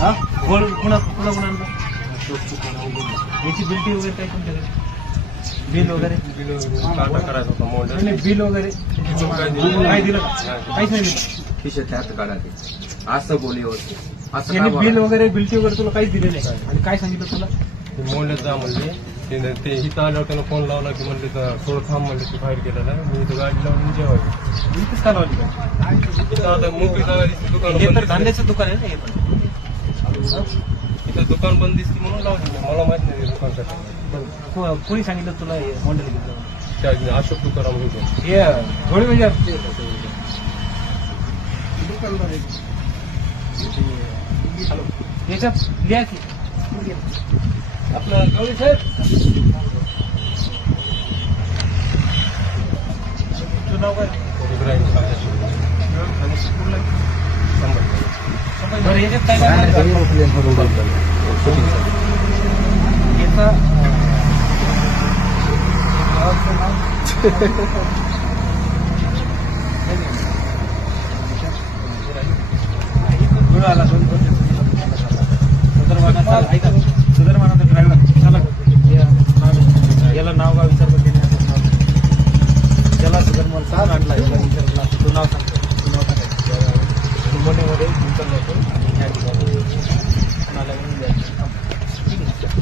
हा? कोण कुणा कुणा कुणा आणलं याची बिल्टी वगैरे काय तुमच्याकडे बिल वगैरे? काटा करायचा होता नाही, नाही, बिल वगैरे. काय दिलं? काहीच नाही दिलं. खिशात हात काढा ते. असं बोली होती. असं यांनी बिल? बरं? वगैरे बिल्टी वगैरे तुला काहीच दिले नाही. आणि काय सांगितलं तुला? ते जा म्हणले. ते ते इथं आल्यावर त्यानं फोन लावला की म्हणले तर थोडं थांब म्हणले तू बाहेर गेलेला. मी इथं गाडी लावून जेवायचं बिलच का लावली काय? इथं आता मोकळी जागा दिसते दुकान हे बंद तर दिसते. धान्याचं दुकान आहे ना हे पण. इथं दुकान बंद दिसते म्हणून लावली मला माहित नाही दुकान कसं कोणी सांगितलं तुला हे घेतलं अशोक तुकाराम होतो हे घोडे म्हणजे याच्यात लिहा की? आपलं गवळी साहेब तुझं नाव काय इब्राहिम बरं याच्यात काय आला दोन सुधर्मानाचा ऐका सुधर्मानाचा ड्रायव्हर याला नाव गाव विचारलं त्याने असं नाव. याला सुधर्माला सांग आणला याला विचारला. तू नाव सांग. तू नाव सांगायचं कुंभणीमध्ये उतरलो होतो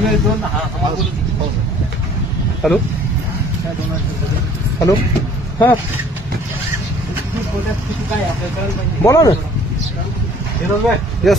हॅलो? दोन वाजता? हॅलो? हा. बोला ना. यस